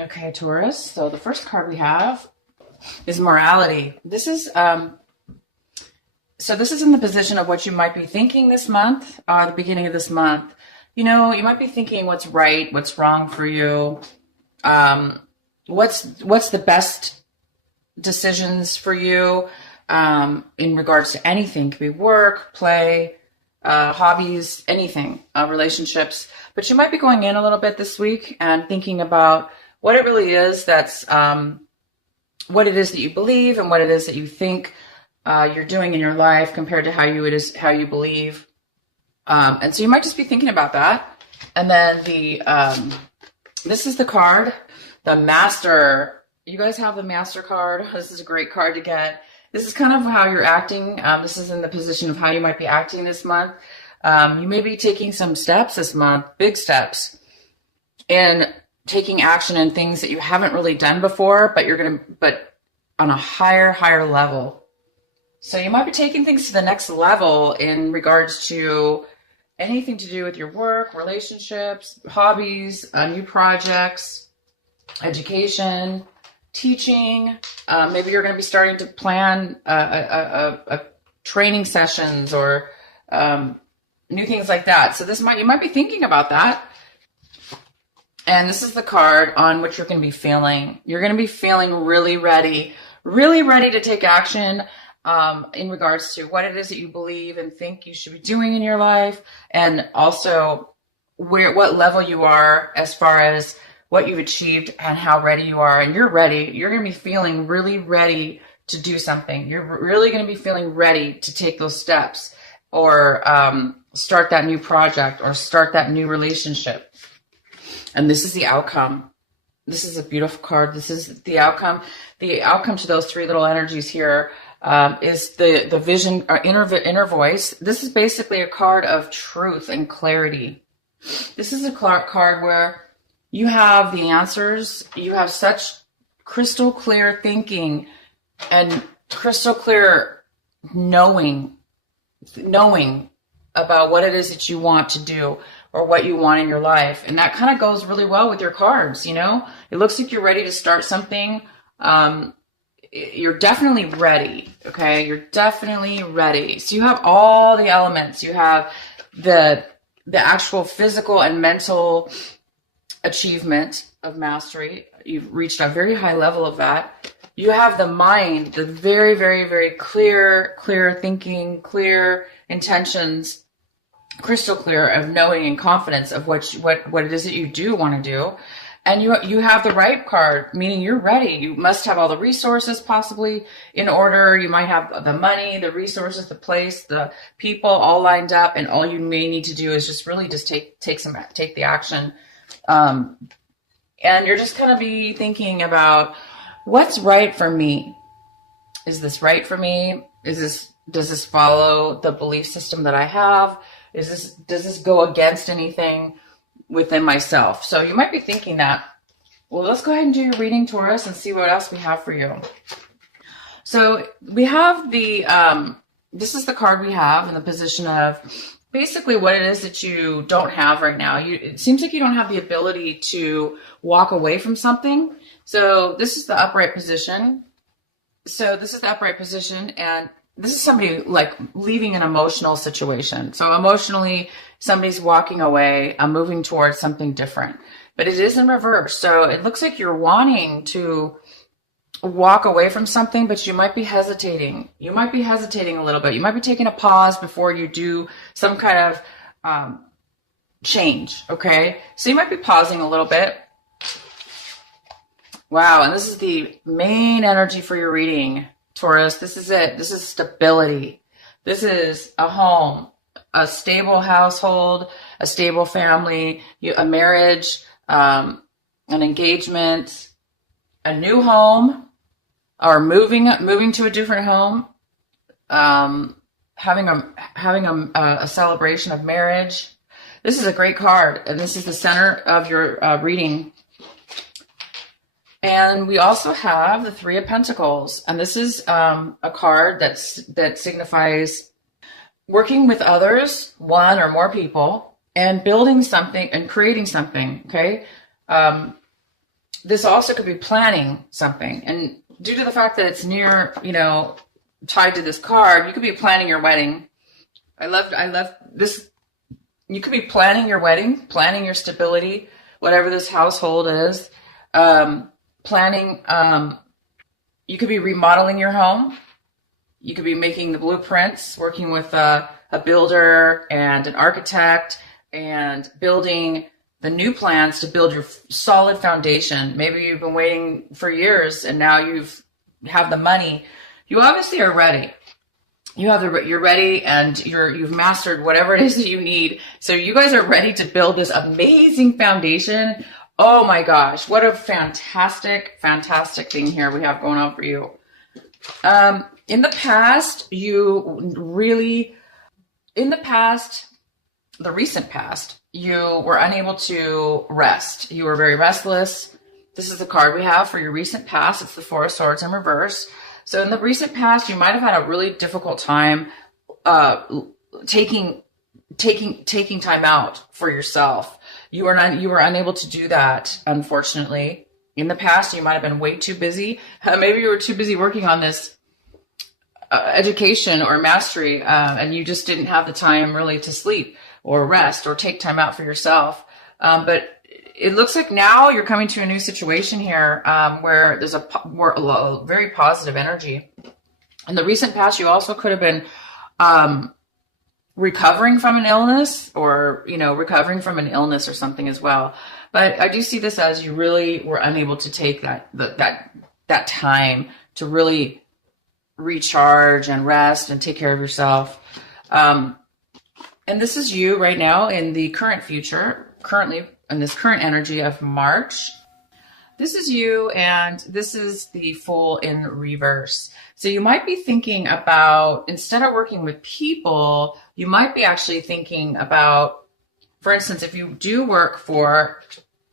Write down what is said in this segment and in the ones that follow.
Okay, Taurus. So the first card we have is morality. This is in the position of what you might be thinking this month, the beginning of this month. You know, you might be thinking what's right, what's wrong for you, um, what's the best decisions for you in regards to anything. Could be work, play, hobbies, anything, relationships. But you might be going in a little bit this week and thinking about what it really is what it is that you believe and what it is that you think you're doing in your life compared to how you believe. And so you might just be thinking about that. And then this is the card, the Master. You guys have the Master card. This is a great card to get. This is kind of how you're acting. This is in the position of how you might be acting this month. You may be taking some steps this month, big steps, and taking action in things that you haven't really done before, but on a higher level. So you might be taking things to the next level in regards to anything to do with your work, relationships, hobbies, new projects, education, teaching. Maybe you're going to be starting to plan a training sessions or new things like that. So you might be thinking about that. And this is the card on which you're going to be feeling. You're going to be feeling really ready to take action in regards to what it is that you believe and think you should be doing in your life, and also what level you are as far as what you've achieved and how ready you are. And you're ready. You're going to be feeling really ready to do something. You're really going to be feeling ready to take those steps or start that new project or start that new relationship. And this is the outcome. This is a beautiful card. This is the outcome. The outcome to those three little energies here is the vision, or inner voice. This is basically a card of truth and clarity. This is a card where you have the answers. You have such crystal clear thinking and crystal clear knowing about what it is that you want to do or what you want in your life. And that kind of goes really well with your cards, you know? It looks like you're ready to start something. You're definitely ready, okay? You're definitely ready. So you have all the elements. You have the actual physical and mental achievement of mastery. You've reached a very high level of that. You have the mind, the very, very, very clear thinking, clear intentions, crystal clear of knowing and confidence of what it is that you do want to do. And you have the right card, meaning you're ready. You must have all the resources possibly in order. You might have the money, the resources, the place, the people all lined up, and all you may need to do is just really just take the action. And you're just going to be thinking about what's right for me. Is this right for me? Does this follow the belief system that I have? Does this go against anything within myself? So you might be thinking that. Well, let's go ahead and do your reading, Taurus, and see what else we have for you. So we have this is the card we have in the position of basically what it is that you don't have right now. It seems like you don't have the ability to walk away from something. So this is the upright position. And this is somebody like leaving an emotional situation. So emotionally, somebody's walking away, moving towards something different, but it is in reverse. So it looks like you're wanting to walk away from something, but you might be hesitating. You might be hesitating a little bit. You might be taking a pause before you do some kind of change. Okay. So you might be pausing a little bit. Wow. And this is the main energy for your reading, Taurus. This is it. This is stability. This is a home, a stable household, a stable family, a marriage, an engagement, a new home, or moving to a different home, having a celebration of marriage. This is a great card, and this is the center of your reading. And we also have the Three of Pentacles, and this is a card that signifies working with others, one or more people, and building something and creating something. Okay, this also could be planning something. And due to the fact that it's near, tied to this card, you could be planning your wedding. I love this. You could be planning your wedding, planning your stability, whatever this household is. Planning, you could be remodeling your home. You could be making the blueprints, working with a builder and an architect, and building the new plans to build your solid foundation. Maybe you've been waiting for years and now you have the money. You obviously are ready. You're ready, and you've mastered whatever it is that you need. So you guys are ready to build this amazing foundation. Oh my gosh, what a fantastic, fantastic thing here we have going on for you. In the past, the recent past, you were unable to rest. You were very restless. This is the card we have for your recent past. It's the Four of Swords in reverse. So in the recent past, you might have had a really difficult time taking time out for yourself. You were unable to do that, unfortunately. In the past, you might have been way too busy. Maybe you were too busy working on this education or mastery, and you just didn't have the time really to sleep or rest or take time out for yourself. But it looks like now you're coming to a new situation here, where there's a very positive energy. In the recent past, you also could have been recovering from an illness, or recovering from an illness or something as well. But I do see this as you really were unable to take that time to really recharge and rest and take care of yourself. And this is you right now in the currently in this current energy of March. This is you, and this is the Fool in reverse. So you might be thinking about, instead of working with people, you might be actually thinking about, for instance, if you do work for,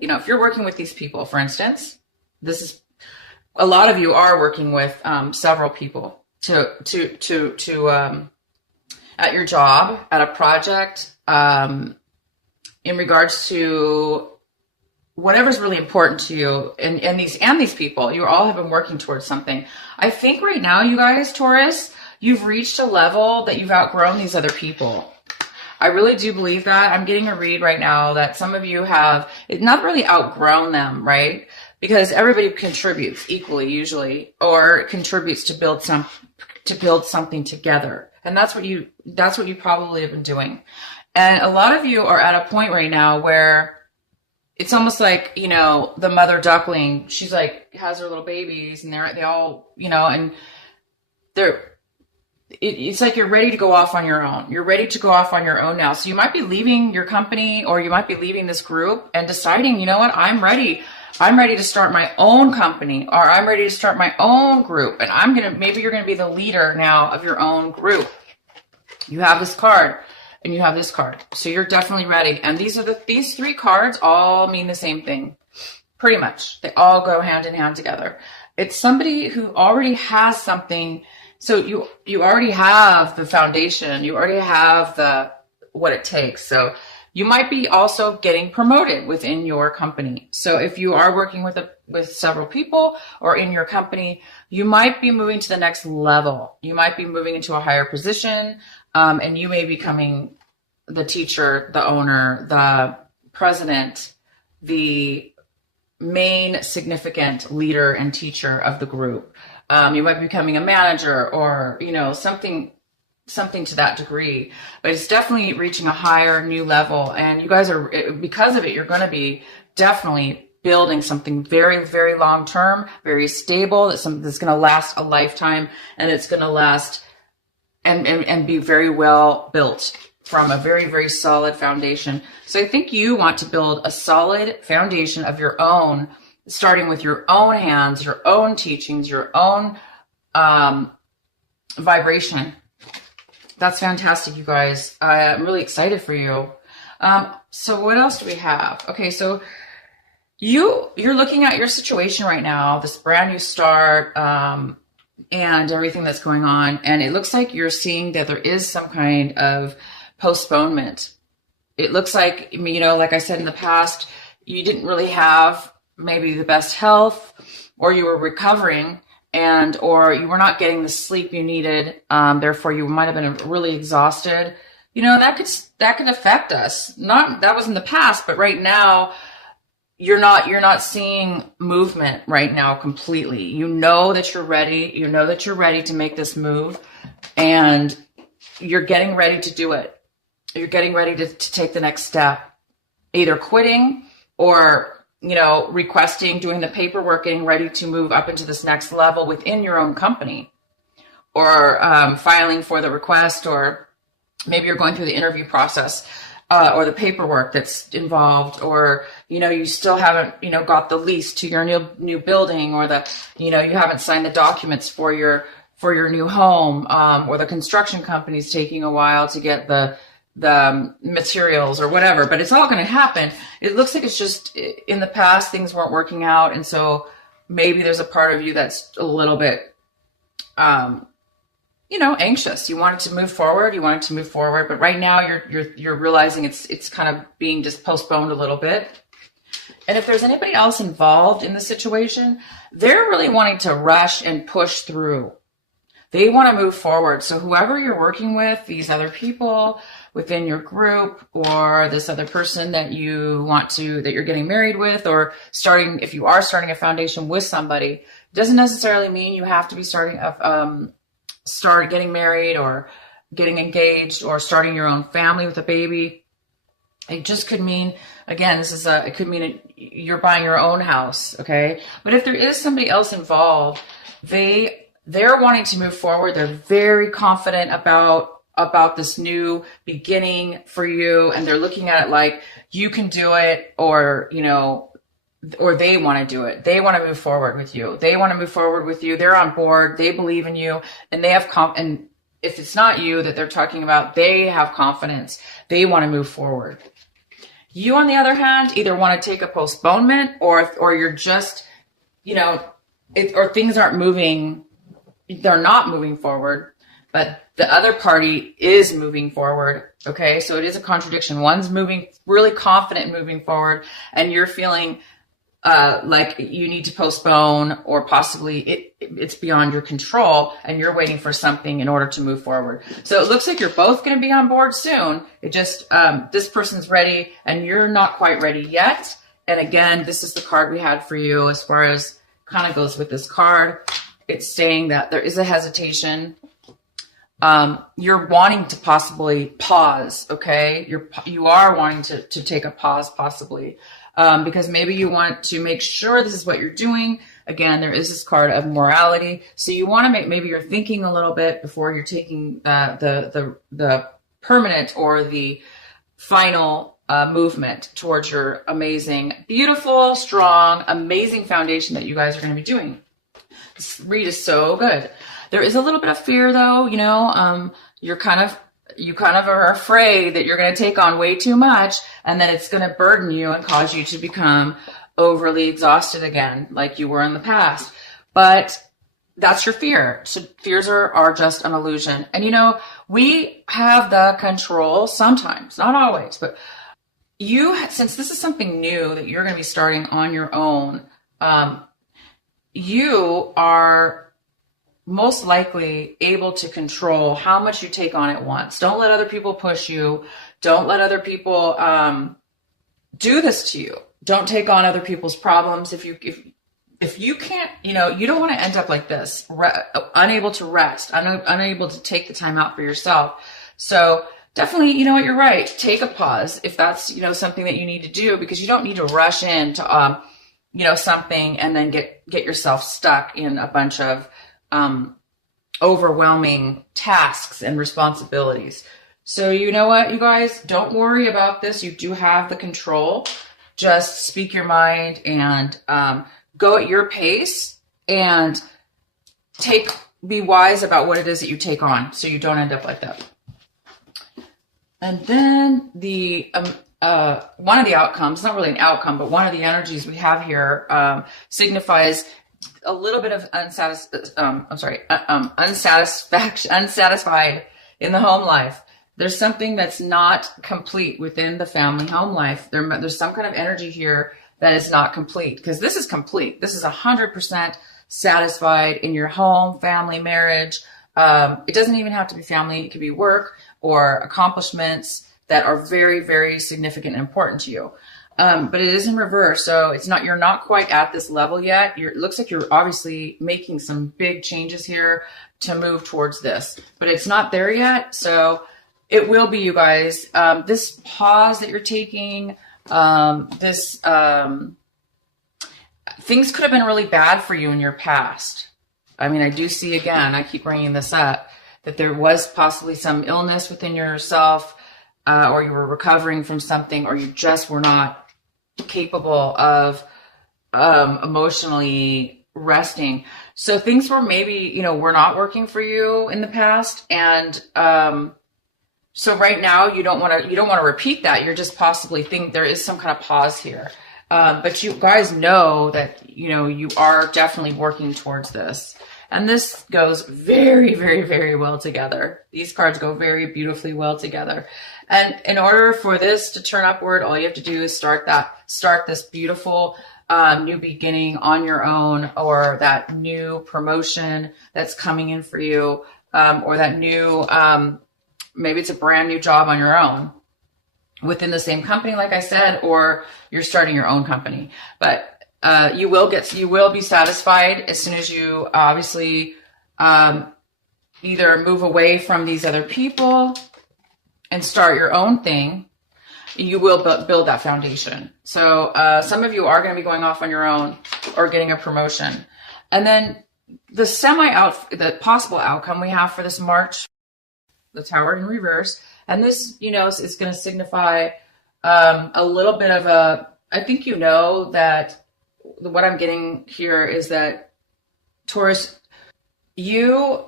if you're working with these people, for instance, this is, a lot of you are working with several people to at your job, at a project, in regards to whatever's really important to you, and these people, you all have been working towards something. I think right now, you guys, Taurus, you've reached a level that you've outgrown these other people. I really do believe that. I'm getting a read right now that some of you have not really outgrown them, right? Because everybody contributes equally, usually, or contributes to build something together. And that's what you probably have been doing. And a lot of you are at a point right now where it's almost like, the mother duckling, she's like, has her little babies, and they all, and it's like you're ready to go off on your own. You're ready to go off on your own now. So you might be leaving your company, or you might be leaving this group and deciding, I'm ready. I'm ready to start my own company, or I'm ready to start my own group. And maybe you're going to be the leader now of your own group. You have this card. And you have this card. So you're definitely ready. And these three cards all mean the same thing. Pretty much. They all go hand in hand together. It's somebody who already has something. So you already have the foundation. You already have what it takes. So you might be also getting promoted within your company. So if you are working with several people or in your company, you might be moving to the next level. You might be moving into a higher position. And you may be becoming the teacher, the owner, the president, the main significant leader and teacher of the group. You might be becoming a manager, or, something to that degree. But it's definitely reaching a higher, new level. And you guys because of it, you're going to be definitely building something very, very long term, very stable, that's going to last a lifetime, and it's going to last and be very well built from a very, very solid foundation. So I think you want to build a solid foundation of your own, starting with your own hands, your own teachings, your own vibration. That's fantastic, you guys. I'm really excited for you. So what else do we have? Okay, so you're looking at your situation right now, this brand new start, and everything that's going on. And it looks like you're seeing that there is some kind of postponement. It looks like, like I said in the past, you didn't really have maybe the best health, or you were recovering, and or you were not getting the sleep you needed. Therefore, you might have been really exhausted. You know, that could affect us. Not that was in the past, but right now, you're not seeing movement right now completely. You know that you're ready. You know that you're ready to make this move, and you're getting ready to do it. You're getting ready to take the next step, either quitting or, you know, requesting, doing the paperwork, getting ready to move up into this next level within your own company, or filing for the request, or maybe you're going through the interview process, or the paperwork that's involved, or, you know, you still haven't, you know, got the lease to your new building, or you haven't signed the documents for your new home, or the construction company's taking a while to get the materials or whatever, but it's all going to happen. It looks like it's just in the past, things weren't working out. And so maybe there's a part of you that's a little bit, anxious. You wanted to move forward, but right now you're realizing it's kind of being just postponed a little bit. And if there's anybody else involved in the situation, they're really wanting to rush and push through. They want to move forward. So whoever you're working with, these other people within your group, or this other person that you're getting married with, or if you are starting a foundation with somebody, doesn't necessarily mean you have to be start getting married or getting engaged or starting your own family with a baby. It just could mean, again, it could mean you're buying your own house. Okay. But if there is somebody else involved, they're wanting to move forward. They're very confident about this new beginning for you. And they're looking at it like you can do it, or they want to do it. They want to move forward with you. They're on board. They believe in you, and they have and if it's not you that they're talking about, they have confidence. They want to move forward. You, on the other hand, either want to take a postponement, or you're just, or things aren't moving. They're not moving forward, but the other party is moving forward. Okay. So it is a contradiction. One's moving really confident, moving forward, and you're feeling like you need to postpone, or possibly it's beyond your control, and you're waiting for something in order to move forward. So it looks like you're both going to be on board soon. It just, this person's ready and you're not quite ready yet. And again, this is the card we had for you as far as kind of goes with this card. It's saying that there is a hesitation. You're wanting to possibly pause. Okay. You are wanting to take a pause, possibly. Because maybe you want to make sure this is what you're doing. Again, there is this card of morality. So you want to maybe you're thinking a little bit before you're taking the permanent or the final movement towards your amazing, beautiful, strong, amazing foundation that you guys are going to be doing. This read is so good. There is a little bit of fear though, you kind of are afraid that you're going to take on way too much, and then it's going to burden you and cause you to become overly exhausted again, like you were in the past. But that's your fear. So fears are just an illusion. And we have the control sometimes, not always, but since this is something new that you're going to be starting on your own, you are most likely able to control how much you take on at once. Don't let other people push you. Don't let other people do this to you. Don't take on other people's problems. If you can't, you don't want to end up like this, unable to rest, unable to take the time out for yourself. So definitely, you're right. Take a pause if that's, something that you need to do, because you don't need to rush into, something and then get yourself stuck in a bunch of overwhelming tasks and responsibilities. So you know what, you guys, don't worry about this. You do have the control. Just speak your mind and go at your pace, and be wise about what it is that you take on, so you don't end up like that. And then the one of the outcomes, not really an outcome, but one of the energies we have here signifies a little bit of unsatisfied in the home life. There's something that's not complete within the family home life. There's some kind of energy here that is not complete, because this is complete. This is 100% satisfied in your home, family, marriage. It doesn't even have to be family. It could be work or accomplishments that are very, very significant and important to you. But it is in reverse. So it's not, you're not quite at this level yet. It looks like you're obviously making some big changes here to move towards this, but it's not there yet. So it will be, you guys. This pause that you're taking, things could have been really bad for you in your past. I mean, I do see, again, I keep bringing this up, that there was possibly some illness within yourself, or you were recovering from something, or you just were not capable of emotionally resting. So things were maybe, were not working for you in the past. And so right now you don't want to repeat that. You're just possibly think there is some kind of pause here. But you guys know that, you are definitely working towards this. And this goes very, very, very well together. These cards go very beautifully well together. And in order for this to turn upward, all you have to do is start this beautiful new beginning on your own, or that new promotion that's coming in for you, or that new, maybe it's a brand new job on your own within the same company, like I said, or you're starting your own company. But you will be satisfied as soon as you obviously either move away from these other people and start your own thing. You will build that foundation. So some of you are going to be going off on your own or getting a promotion. And then the possible outcome we have for this March, the Tower in reverse. And this, is going to signify a little bit of I think that what I'm getting here is that, Taurus, you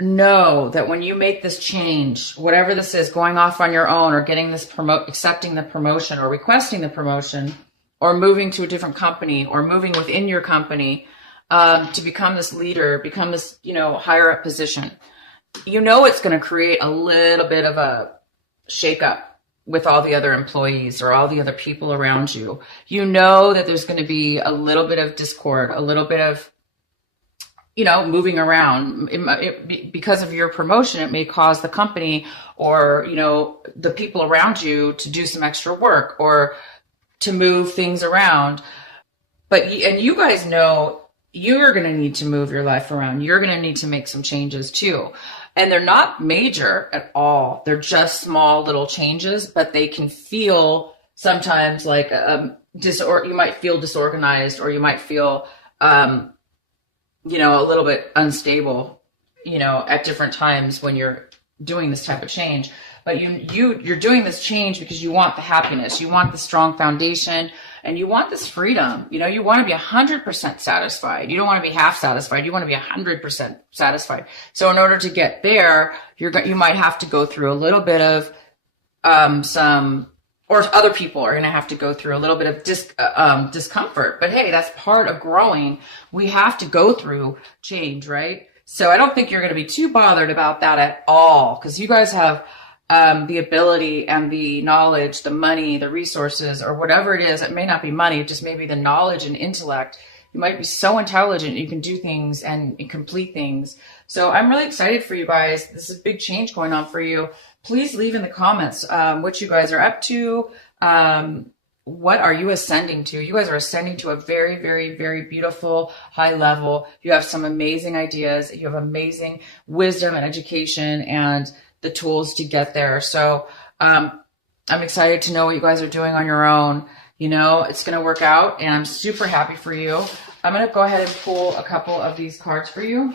know that when you make this change, whatever this is, going off on your own, or getting this accepting the promotion, or requesting the promotion, or moving to a different company, or moving within your company to become this leader, become this, higher up position, it's going to create a little bit of a shakeup with all the other employees or all the other people around you. That there's going to be a little bit of discord, a little bit of, moving around. Because of your promotion, it may cause the company or, the people around you to do some extra work or to move things around. And you guys know you're going to need to move your life around. You're going to need to make some changes too. And they're not major at all. They're just small little changes, but they can feel sometimes like you might feel disorganized, or you might feel, a little bit unstable, at different times when you're doing this type of change. But you're doing this change because you want the happiness, you want the strong foundation, and you want this freedom. You want to be 100% satisfied. You don't want to be half satisfied. You want to be 100% satisfied. So in order to get there, you might have to go through a little bit of or other people are going to have to go through a little bit of discomfort. But hey, that's part of growing. We have to go through change, right? So I don't think you're going to be too bothered about that at all, because you guys have the ability and the knowledge, the money, the resources, or whatever it is. It may not be money, it just may be the knowledge and intellect. You might be so intelligent, you can do things and complete things. So I'm really excited for you guys. This is a big change going on for you. Please leave in the comments what you guys are up to. What are you ascending to? You guys are ascending to a very, very, very beautiful high level. You have some amazing ideas. You have amazing wisdom and education and the tools to get there. So I'm excited to know what you guys are doing on your own. It's going to work out, and I'm super happy for you. I'm going to go ahead and pull a couple of these cards for you.